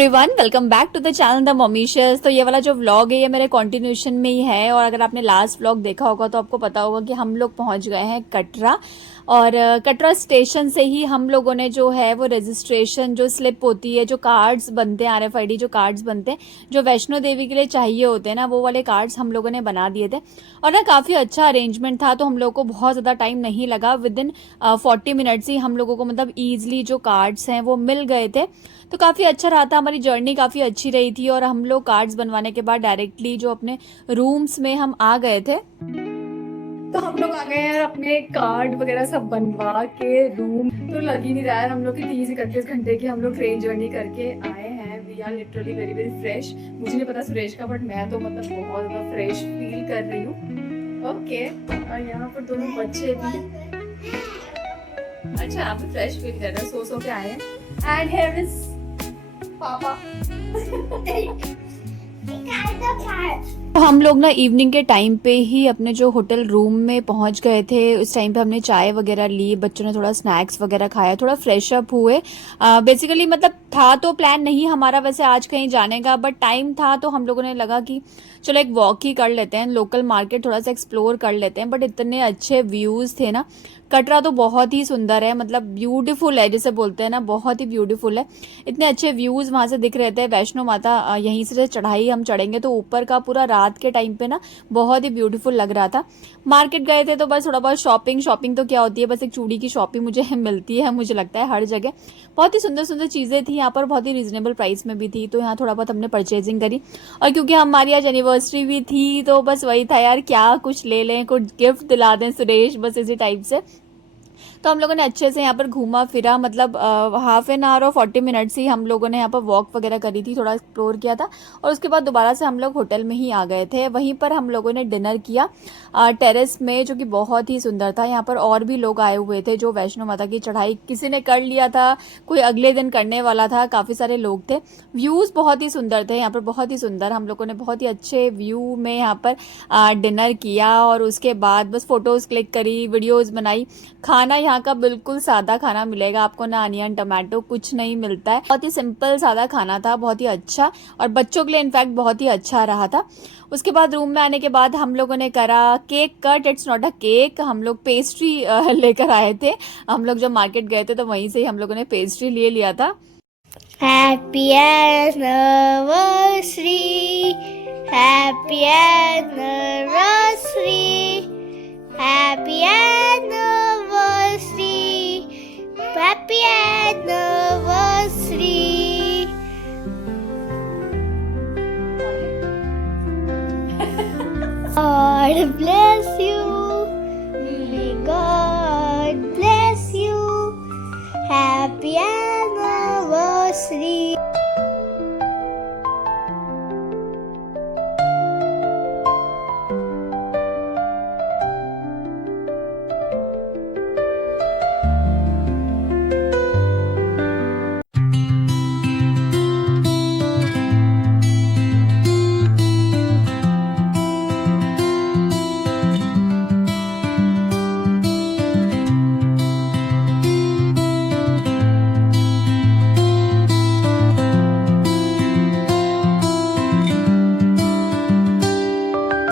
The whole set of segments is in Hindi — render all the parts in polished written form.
Everyone, welcome back to the channel the मॉमिशियस। तो ये वाला जो व्लॉग है ये मेरे कंटिन्यूशन में ही है। और अगर आपने लास्ट व्लॉग देखा होगा तो आपको पता होगा कि हम लोग पहुंच गए हैं कटरा। और कटरा स्टेशन से ही हम लोगों ने जो है वो रजिस्ट्रेशन जो स्लिप होती है, जो कार्ड्स बनते हैं, RFID जो कार्ड्स बनते हैं, जो वैष्णो देवी के लिए चाहिए होते हैं ना, वो वाले कार्ड्स हम लोगों ने बना दिए थे। और ना काफ़ी अच्छा अरेंजमेंट था, तो हम लोग को बहुत ज़्यादा टाइम नहीं लगा। विद इन 40 मिनट्स ही हम लोगों को मतलब ईजिली जो कार्ड्स हैं वो मिल गए थे। तो काफ़ी अच्छा रहा था, हमारी जर्नी काफ़ी अच्छी रही थी। और हम लोग कार्ड्स बनवाने के बाद डायरेक्टली जो अपने रूम्स में हम आ गए थे। तो हम लोग आ गए हैं अपने कार्ड वगैरह सब बनवा के रूम। तो लग ही नहीं रहा है हम लोग की 30-31 घंटे की हम लोग ट्रेन जर्नी करके आए हैं। We are literally very very fresh. मुझे नहीं पता सुरेश का, बट मैं तो मतलब बहुत ज़्यादा फ्रेश फील कर रही हूँ। ओके, और यहाँ पर दोनों बच्चे भी अच्छा आप फ्रेश फील कर रहे हैं, सो के आए हैं। एंड हियर इज पापा। तो हम लोग ना इवनिंग के टाइम पे ही अपने जो होटल रूम में पहुंच गए थे। उस टाइम पे हमने चाय वगैरह ली, बच्चों ने थोड़ा स्नैक्स वगैरह खाया, थोड़ा फ्रेश अप हुए। बेसिकली मतलब था तो प्लान नहीं हमारा वैसे आज कहीं जाने का, बट टाइम था तो हम लोगों ने लगा कि चलो एक वॉक ही कर लेते हैं, लोकल मार्केट थोड़ा सा एक्सप्लोर कर लेते हैं। बट इतने अच्छे व्यूज थे ना, कटरा तो बहुत ही सुंदर है, मतलब ब्यूटीफुल है, जैसे बोलते हैं ना, बहुत ही ब्यूटीफुल है। इतने अच्छे व्यूज वहां से दिख रहे थे। वैष्णो माता यहीं से चढ़ाई हम चढ़ेंगे तो ऊपर का पूरा रात के टाइम पे ना बहुत ही ब्यूटीफुल लग रहा था। मार्केट गए थे तो बस थोड़ा बहुत शॉपिंग तो क्या होती है, बस एक चूड़ी की शॉपिंग मुझे मिलती है, मुझे लगता है हर जगह। बहुत ही सुंदर सुंदर चीजें थी यहाँ पर, बहुत ही रीजनेबल प्राइस में भी थी, तो यहाँ थोड़ा बहुत हमने परचेजिंग करी। और क्योंकि हमारी आज एनिवर्सरी भी थी तो बस वही था यार, क्या कुछ ले लें, कुछ गिफ्ट दिला दें सुरेश, बस इसी टाइप से। तो हम लोगों ने अच्छे से यहाँ पर घूमा फिरा, मतलब हाफ एन आवर और 40 मिनट्स ही हम लोगों ने यहाँ पर वॉक वगैरह करी थी, थोड़ा एक्सप्लोर किया था। और उसके बाद दोबारा से हम लोग होटल में ही आ गए थे। वहीं पर हम लोगों ने डिनर किया टेरेस में, जो कि बहुत ही सुंदर था। यहाँ पर और भी लोग आए हुए थे जो वैष्णो माता की चढ़ाई किसी ने कर लिया था, कोई अगले दिन करने वाला था, काफ़ी सारे लोग थे। व्यूज़ बहुत ही सुंदर थे यहाँ पर, बहुत ही सुंदर। हम लोगों ने बहुत ही अच्छे व्यू में यहाँ पर डिनर किया और उसके बाद बस फोटोज़ क्लिक करी, वीडियोज़ बनाई। खाना यहाँ का बिल्कुल सादा खाना मिलेगा आपको, ना अनियन टमाटो कुछ नहीं मिलता है। बहुत ही सिंपल सादा खाना था, बहुत ही अच्छा, और बच्चों के लिए इनफैक्ट बहुत ही अच्छा रहा था। उसके बाद रूम में आने के बाद हम लोगों ने करा cake cut. It's not a cake, हम लोग पेस्ट्री लेकर आए थे। हम लोग जब मार्केट गए थे तो वहीं से ही हम लोगों ने पेस्ट्री ले लिया था। Happy anniversary, happy anniversary, happy anniversary, happy anniversary. God bless you, may God bless you, happy anniversary.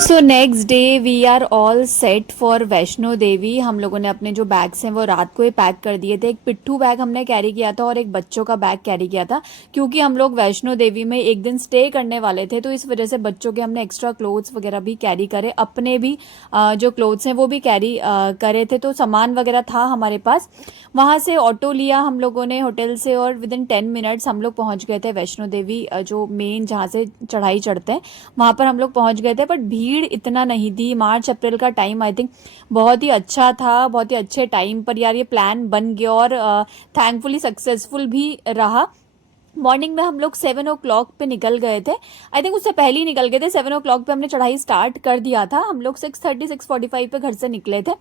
So next day we are all set for Vaishno Devi. हम लोगों ने अपने जो बैग्स हैं वो रात को ही पैक कर दिए थे। एक पिट्ठू बैग हमने कैरी किया था और एक बच्चों का बैग कैरी किया था, क्योंकि हम लोग वैष्णो देवी में एक दिन स्टे करने वाले थे। तो इस वजह से बच्चों के हमने एक्स्ट्रा क्लोथ्स वगैरह भी कैरी करे, अपने भी जो क्लोथ्स हैं वो भी कैरी करे थे। तो सामान वगैरह था हमारे पास। वहाँ से ऑटो लिया हम लोगों ने होटल से, और विद इन 10 मिनट्स हम लोग पहुँच गए थे वैष्णो देवी, जो मेन जहाँ से चढ़ाई चढ़ते हैं वहाँ पर हम लोग पहुँच गए थे। बट भीड़ इतना नहीं थी। मार्च अप्रैल का टाइम आई थिंक बहुत ही अच्छा था, बहुत ही अच्छे टाइम पर यार ये प्लान बन गया और थैंकफुली सक्सेसफुल भी रहा। मॉर्निंग में हम लोग 7 o'clock पे निकल गए थे। आई थिंक उससे पहले ही निकल गए थे। 7 o'clock पे हमने चढ़ाई स्टार्ट कर दिया था। हम लोग 6:30-6:45 पे घर से निकले थे।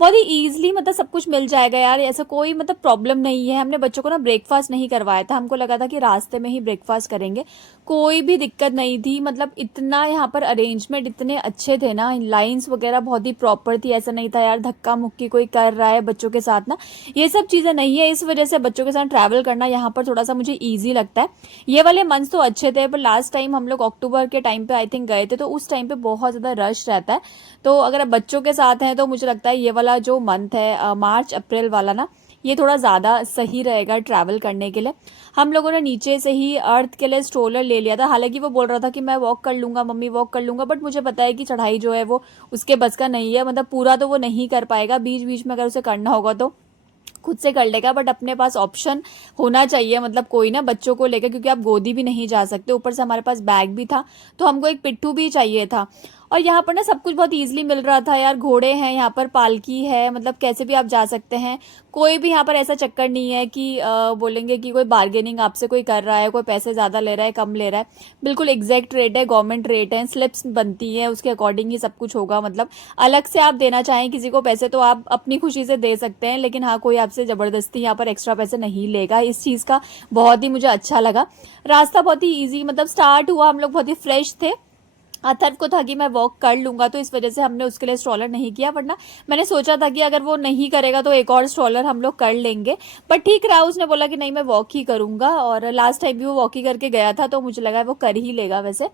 बहुत ही ईजिली मतलब सब कुछ मिल जाएगा यार, ऐसा कोई मतलब प्रॉब्लम नहीं है। हमने बच्चों को ना ब्रेकफास्ट नहीं करवाया था, हमको लगा था कि रास्ते में ही ब्रेकफास्ट करेंगे, कोई भी दिक्कत नहीं थी। मतलब इतना यहाँ पर अरेंजमेंट इतने अच्छे थे ना, लाइन्स वगैरह बहुत ही प्रॉपर थी। ऐसा नहीं था यार धक्का मुक्की कोई कर रहा है बच्चों के साथ ना, ये सब चीज़ें नहीं है। इस वजह से बच्चों के साथ ट्रैवल करना यहाँ पर थोड़ा सा मुझे ईजी लगता है। ये वाले मंथ्स तो अच्छे थे, पर लास्ट टाइम हम लोग अक्टूबर के टाइम पे आई थिंक गए थे, तो उस टाइम पे बहुत ज़्यादा रश रहता है। तो अगर आप बच्चों के साथ हैं तो मुझे लगता है ये वाला जो मंथ है मार्च अप्रैल वाला ना, ये थोड़ा ज़्यादा सही रहेगा ट्रैवल करने के लिए। हम लोगों ने नीचे से ही अर्थ के लिए स्ट्रोलर ले लिया था, हालांकि वो बोल रहा था कि मैं वॉक कर लूँगा मम्मी, वॉक कर लूँगा, बट मुझे पता है कि चढ़ाई जो है वो उसके बस का नहीं है, मतलब पूरा तो वो नहीं कर पाएगा, बीच बीच में अगर उसे करना होगा तो खुद से कर लेगा। बट अपने पास ऑप्शन होना चाहिए, मतलब कोई ना बच्चों को लेकर, क्योंकि आप गोदी भी नहीं जा सकते, ऊपर से हमारे पास बैग भी था, तो हमको एक पिट्ठू भी चाहिए था। और यहाँ पर ना सब कुछ बहुत इजीली मिल रहा था यार, घोड़े हैं यहाँ पर, पालकी है, मतलब कैसे भी आप जा सकते हैं। कोई भी यहाँ पर ऐसा चक्कर नहीं है कि बोलेंगे कि कोई बार्गेनिंग आपसे कोई कर रहा है, कोई पैसे ज़्यादा ले रहा है, कम ले रहा है। बिल्कुल एग्जैक्ट रेट है, गवर्नमेंट रेट है, स्लिप्स बनती है, उसके अकॉर्डिंग ही सब कुछ होगा। मतलब अलग से आप देना चाहें किसी को पैसे तो आप अपनी खुशी से दे सकते हैं, लेकिन हाँ कोई आपसे ज़बरदस्ती यहाँ पर एक्स्ट्रा पैसे नहीं लेगा। इस चीज़ का बहुत ही मुझे अच्छा लगा। रास्ता बहुत ही ईजी, मतलब स्टार्ट हुआ, हम लोग बहुत ही फ्रेश थे। अथर्व को था कि मैं वॉक कर लूंगा, तो इस वजह से हमने उसके लिए स्ट्रॉलर नहीं किया, वरना मैंने सोचा था कि अगर वो नहीं करेगा तो एक और स्ट्रॉलर हम लोग कर लेंगे। बट ठीक रहा, उसने बोला कि नहीं मैं वॉक ही करूंगा, और लास्ट टाइम भी वो वॉक ही करके गया था, तो मुझे लगा वो कर ही लेगा वैसे।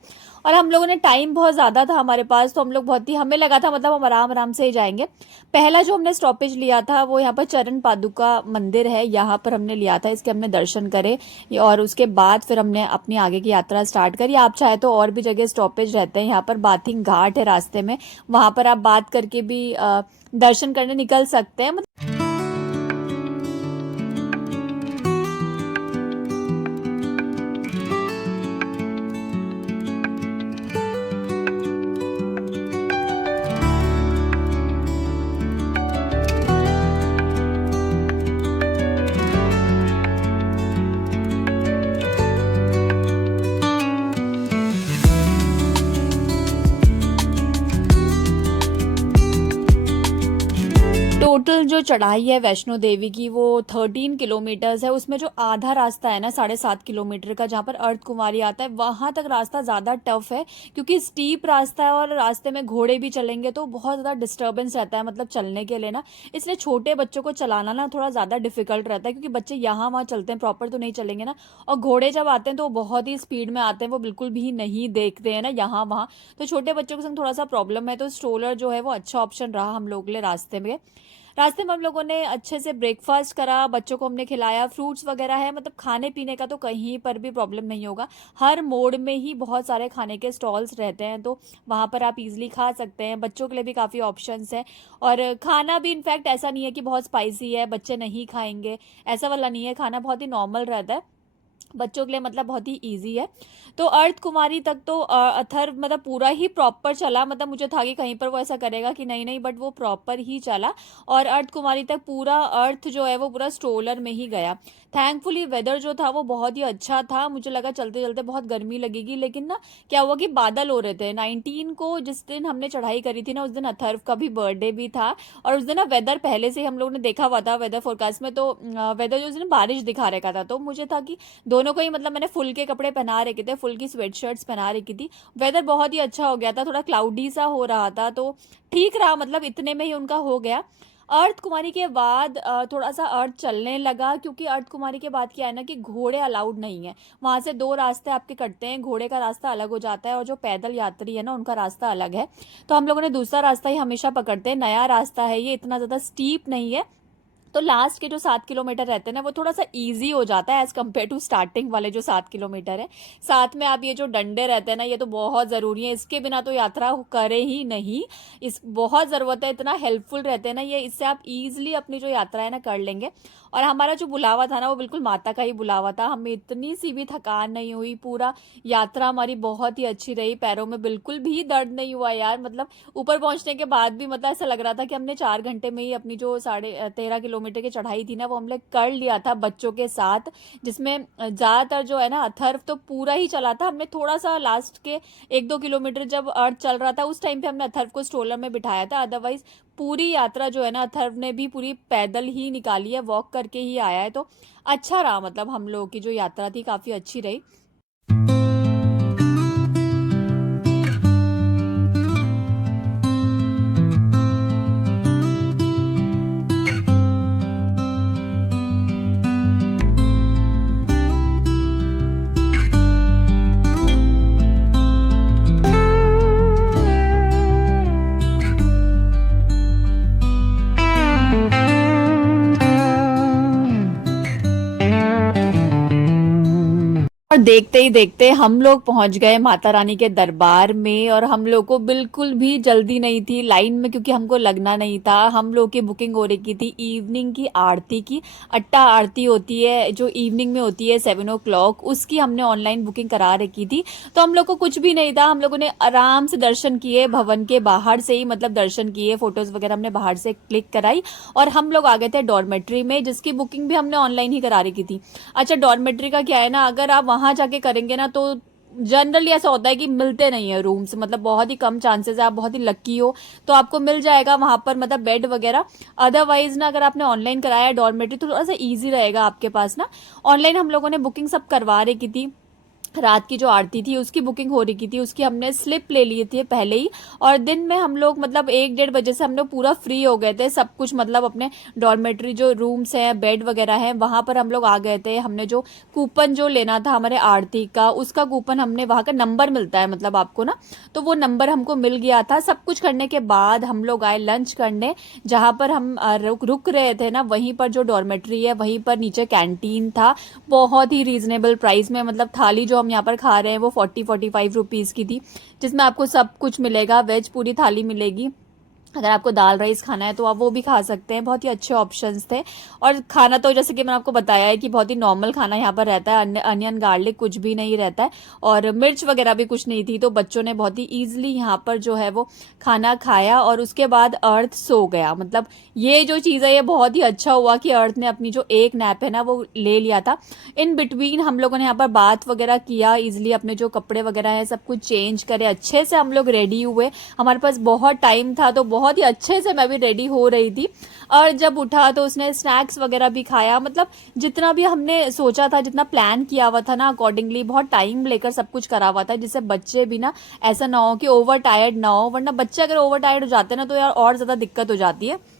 और हम लोगों ने टाइम बहुत ज़्यादा था हमारे पास, तो हम लोग बहुत ही, हमें लगा था मतलब हम आराम आराम से ही जाएंगे। पहला जो हमने स्टॉपेज लिया था वो यहाँ पर चरण पादुका मंदिर है, यहाँ पर हमने लिया था, इसके हमने दर्शन करे, और उसके बाद फिर हमने अपनी आगे की यात्रा स्टार्ट करी। आप चाहे तो और भी जगह स्टॉपेज रहते हैं, यहाँ पर बाथिंग घाट है रास्ते में, वहां पर आप बात करके भी दर्शन करने निकल सकते हैं। टोटल जो चढ़ाई है वैष्णो देवी की वो 13 किलोमीटर्स है। उसमें जो आधा रास्ता है ना 7.5 किलोमीटर का, जहाँ पर अर्थ कुमारी आता है, वहां तक रास्ता ज़्यादा टफ है, क्योंकि स्टीप रास्ता है और रास्ते में घोड़े भी चलेंगे तो बहुत ज़्यादा डिस्टर्बेंस रहता है, मतलब चलने के लिए ना। इसलिए छोटे बच्चों को चलाना ना थोड़ा ज़्यादा डिफिकल्ट रहता है, क्योंकि बच्चे यहाँ वहाँ चलते हैं, प्रॉपर तो नहीं चलेंगे ना। और घोड़े जब आते हैं तो वो बहुत ही स्पीड में आते हैं, वो बिल्कुल भी नहीं देखते हैं ना यहाँ वहाँ, तो छोटे बच्चों के संग थोड़ा सा प्रॉब्लम है। तो स्ट्रोलर जो है वो अच्छा ऑप्शन रहा हम लोग के लिए। रास्ते में हम लोगों ने अच्छे से ब्रेकफास्ट करा, बच्चों को हमने खिलाया, फ्रूट्स वगैरह है, मतलब खाने पीने का तो कहीं पर भी प्रॉब्लम नहीं होगा। हर मोड़ में ही बहुत सारे खाने के स्टॉल्स रहते हैं, तो वहाँ पर आप इजीली खा सकते हैं। बच्चों के लिए भी काफ़ी ऑप्शंस हैं, और खाना भी इनफैक्ट ऐसा नहीं है कि बहुत स्पाइसी है बच्चे नहीं खाएंगे, ऐसा वाला नहीं है। खाना बहुत ही नॉर्मल रहता है बच्चों के लिए, मतलब बहुत ही इजी है। तो अर्थ कुमारी तक तो अथर्व मतलब पूरा ही प्रॉपर चला, मतलब मुझे था कि कहीं पर वो ऐसा करेगा कि नहीं नहीं, बट वो प्रॉपर ही चला, और अर्थ कुमारी तक पूरा अर्थ जो है वो पूरा स्ट्रोलर में ही गया। थैंकफुली वेदर जो था वो बहुत ही अच्छा था। मुझे लगा चलते चलते बहुत गर्मी लगेगी, लेकिन ना क्या हुआ कि बादल हो रहे थे। 19 को जिस दिन हमने चढ़ाई करी थी ना, उस दिन अथर्व का भी बर्थडे भी था, और उस दिन ना वेदर पहले से ही हम लोग ने देखा हुआ था वेदर फोरकास्ट में, तो वेदर जो उस दिन बारिश दिखा रखा था, तो मुझे था कि दोनों को ही, मतलब मैंने फुल के कपड़े पहना रखे थे, फुल की स्वेट शर्ट्स पहना रखी थी। वेदर बहुत ही अच्छा हो गया था, थोड़ा क्लाउडी सा हो रहा था, तो ठीक रहा, मतलब इतने में ही उनका हो गया। अर्थ कुमारी के बाद थोड़ा सा अर्थ चलने लगा, क्योंकि अर्थ कुमारी के बाद क्या है ना कि घोड़े अलाउड नहीं है वहां से। दो रास्ते आपके कटते हैं, घोड़े का रास्ता अलग हो जाता है, और जो पैदल यात्री है ना उनका रास्ता अलग है। तो हम लोगों ने दूसरा रास्ता ही हमेशा पकड़ते हैं, नया रास्ता है ये, इतना ज़्यादा स्टीप नहीं है। तो लास्ट के जो 7 किलोमीटर रहते हैं ना वो थोड़ा सा इजी हो जाता है एज कम्पेयर टू स्टार्टिंग वाले जो 7 किलोमीटर है। साथ में आप ये जो डंडे रहते हैं ना, ये तो बहुत ज़रूरी है, इसके बिना तो यात्रा करे ही नहीं। इस बहुत ज़रूरत है, इतना हेल्पफुल रहते हैं ना ये, इससे आप इजीली अपनी जो यात्रा है ना कर लेंगे। और हमारा जो बुलावा था ना वो बिल्कुल माता का ही बुलावा था, हमें इतनी सी भी थकान नहीं हुई, पूरा यात्रा हमारी बहुत ही अच्छी रही, पैरों में बिल्कुल भी दर्द नहीं हुआ यार। मतलब ऊपर पहुंचने के बाद भी मतलब ऐसा लग रहा था कि हमने 4 घंटे में ही अपनी जो 13.5 किलोमीटर की चढ़ाई थी ना वो हमने कर लिया था बच्चों के साथ, जिसमें ज़्यादातर जो है ना अथर्व तो पूरा ही चला था। हमने थोड़ा सा लास्ट के 1-2 किलोमीटर जब अर्थ चल रहा था उस टाइम पे हमने अथर्व को स्ट्रोलर में बिठाया था, अदरवाइज पूरी यात्रा जो है ना अथर्व ने भी पूरी पैदल ही निकाली है, वॉक करके ही आया है। तो अच्छा रहा, मतलब हम लोगों की जो यात्रा थी काफ़ी अच्छी रही। और देखते ही देखते हम लोग पहुंच गए माता रानी के दरबार में। और हम लोग को बिल्कुल भी जल्दी नहीं थी लाइन में, क्योंकि हमको लगना नहीं था। हम लोग की बुकिंग हो रही थी इवनिंग की आरती की। अट्टा आरती होती है जो इवनिंग में होती है 7 o'clock, उसकी हमने ऑनलाइन बुकिंग करा रखी थी। तो हम लोग को कुछ भी नहीं था, हम लोगों ने आराम से दर्शन किए, भवन के बाहर से ही मतलब दर्शन किए, फोटोज वगैरह हमने बाहर से क्लिक कराई और हम लोग आ गए थे डॉर्मेट्री में, जिसकी बुकिंग भी हमने ऑनलाइन ही करा रखी थी। अच्छा, डॉर्मेट्री का क्या है ना, अगर आप वहां जाके करेंगे ना तो जनरली ऐसा होता है कि मिलते नहीं है रूम्स, मतलब बहुत ही कम चांसेस है, आप बहुत ही लकी हो तो आपको मिल जाएगा वहां पर मतलब बेड वगैरह। अदरवाइज ना अगर आपने ऑनलाइन कराया डॉर्मेट्री तो थोड़ा सा इजी रहेगा आपके पास ना। ऑनलाइन हम लोगों ने बुकिंग सब करवा रखी थी। रात की जो आरती थी उसकी बुकिंग हो रही थी, उसकी हमने स्लिप ले ली थी पहले ही। और दिन में हम लोग मतलब 1-1:30 बजे से हम लोग पूरा फ्री हो गए थे सब कुछ, मतलब अपने डॉर्मेट्री जो रूम्स हैं बेड वगैरह हैं वहां पर हम लोग आ गए थे। हमने जो कूपन जो लेना था हमारे आरती का, उसका कूपन हमने, वहां का नंबर मिलता है मतलब आपको ना, तो वो नंबर हमको मिल गया था। सब कुछ करने के बाद हम लोग आए लंच करने, जहां पर हम रुक रहे थे ना वहीं पर जो डॉर्मेट्री है वहीं पर नीचे कैंटीन था। बहुत ही रीजनेबल प्राइस में, मतलब थाली जो हम यहाँ पर खा रहे हैं वो 40-45 रुपीज़ की थी, जिसमें आपको सब कुछ मिलेगा। वेज पूरी थाली मिलेगी, अगर आपको दाल राइस खाना है तो आप वो भी खा सकते हैं। बहुत ही अच्छे ऑप्शंस थे। और खाना तो जैसे कि मैंने आपको बताया है कि बहुत ही नॉर्मल खाना यहाँ पर रहता है, अनियन गार्लिक कुछ भी नहीं रहता है और मिर्च वगैरह भी कुछ नहीं थी। तो बच्चों ने बहुत ही ईजिली यहाँ पर जो है वो खाना खाया और उसके बाद अर्थ सो गया। मतलब ये जो चीज़ है ये बहुत ही अच्छा हुआ कि अर्थ ने अपनी जो एक नैप है ना वो ले लिया था। इन बिटवीन हम लोगों ने यहाँ पर बात वगैरह किया, ईजिली अपने जो कपड़े वगैरह है सब कुछ चेंज करे, अच्छे से हम लोग रेडी हुए। हमारे पास बहुत टाइम था तो बहुत ही अच्छे से मैं भी रेडी हो रही थी। और जब उठा तो उसने स्नैक्स वगैरह भी खाया, मतलब जितना भी हमने सोचा था, जितना प्लान किया हुआ था ना अकॉर्डिंगली बहुत टाइम लेकर सब कुछ करा हुआ था, जिससे बच्चे भी ना ऐसा ना हो कि ओवर टायर्ड ना हो, वरना बच्चे अगर ओवर टायर्ड हो जाते हैं ना तो यार और ज्यादा दिक्कत हो जाती है।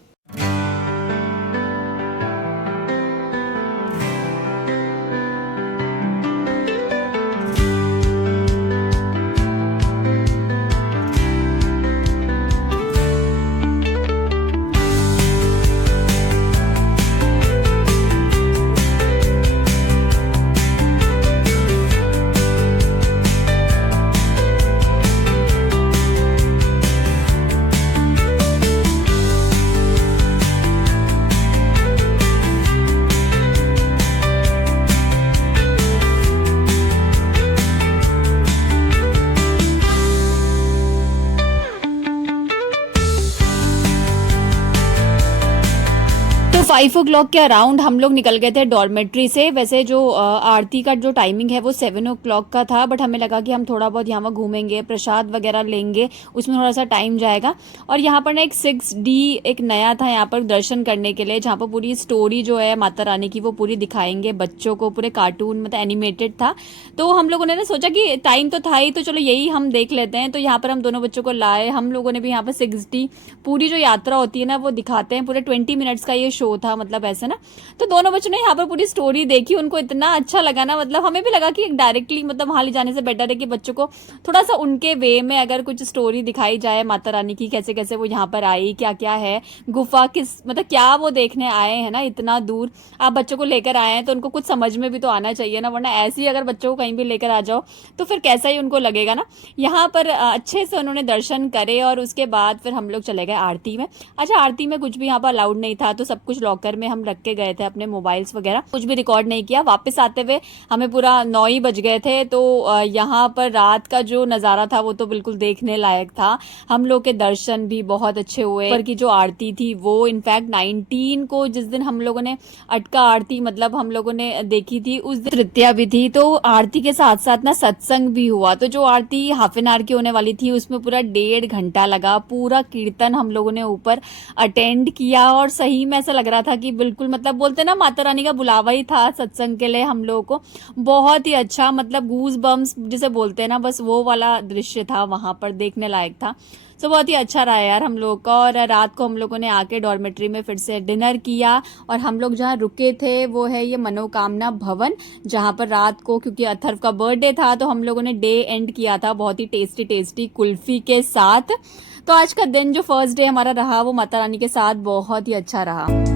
तो 5 o'clock के अराउंड हम लोग निकल गए थे डॉर्मेट्री से। वैसे जो आरती का जो टाइमिंग है वो 7 o'clock का था, बट हमें लगा कि हम थोड़ा बहुत यहाँ घूमेंगे, प्रसाद वगैरह लेंगे, उसमें थोड़ा सा टाइम जाएगा। और यहाँ पर ना एक 6D एक नया था यहाँ पर दर्शन करने के लिए, जहाँ पर पूरी स्टोरी जो है माता रानी की वो पूरी दिखाएंगे बच्चों को, पूरे कार्टून मतलब एनिमेटेड था। तो हम लोगों ने ना सोचा कि टाइम तो था ही तो चलो यही हम देख लेते हैं। तो यहाँ पर हम दोनों बच्चों को लाए, हम लोगों ने भी यहाँ पर 6D पूरी जो यात्रा होती है ना वो दिखाते हैं, पूरे 20 मिनट्स का ये शो था मतलब ऐसे ना। तो दोनों बच्चों ने यहाँ पर पूरी स्टोरी देखी, उनको इतना अच्छा लगा ना, मतलब हमें भी लगा कि डायरेक्टली मतलब वहां ले जाने से बेटर है कि बच्चों को थोड़ा सा उनके वे में अगर कुछ स्टोरी दिखाई जाए माता रानी की, कैसे कैसे वो यहाँ पर आई, क्या क्या है गुफा, किस मतलब क्या वो देखने आए हैं ना इतना दूर। आप बच्चों को लेकर आए हैं तो उनको कुछ समझ में भी तो आना चाहिए ना, वरना ऐसे ही अगर बच्चों को कहीं भी लेकर आ जाओ तो फिर कैसा ही उनको लगेगा ना। यहाँ पर अच्छे से उन्होंने दर्शन करे और उसके बाद फिर हम लोग चले गए आरती में। अच्छा, आरती में कुछ भी यहाँ पर अलाउड नहीं था, तो सब कुछ लॉकर में हम रख के गए थे, अपने मोबाइल्स वगैरह कुछ भी रिकॉर्ड नहीं किया। वापस आते हुए हमें पूरा 9 ही बज गए थे। तो यहाँ पर रात का जो नज़ारा था वो तो बिल्कुल देखने लायक था। हम लोग के दर्शन भी बहुत अच्छे हुए। पर की जो आरती थी वो इनफैक्ट 19 को, जिस दिन हम लोगों ने अटका आरती मतलब हम लोगों ने देखी थी, उस दिन तृतीया भी थी। तो आरती के साथ साथ ना सत्संग भी हुआ। तो जो आरती हाफ एन आवर की होने वाली थी उसमें पूरा 1.5 घंटा लगा, पूरा कीर्तन हम लोगों ने ऊपर अटेंड किया। और सही में ऐसा लग रहा था कि बिल्कुल मतलब बोलते ना माता रानी का बुलावा ही था सत्संग के लिए हम लोगों को। बहुत ही अच्छा, मतलब गूज बम्स जिसे बोलते हैं ना, बस वो वाला दृश्य था वहां पर, देखने लायक था। तो बहुत ही अच्छा रहा यार हम लोग का। और रात को हम लोगों ने आके डॉर्मेट्री में फिर से डिनर किया। और हम लोग जहाँ रुके थे वो है ये मनोकामना भवन, जहाँ पर रात को क्योंकि अथर्व का बर्थडे था तो हम लोगों ने डे एंड किया था बहुत ही टेस्टी टेस्टी कुल्फी के साथ। तो आज का दिन जो फर्स्ट डे हमारा रहा वो माता रानी के साथ बहुत ही अच्छा रहा।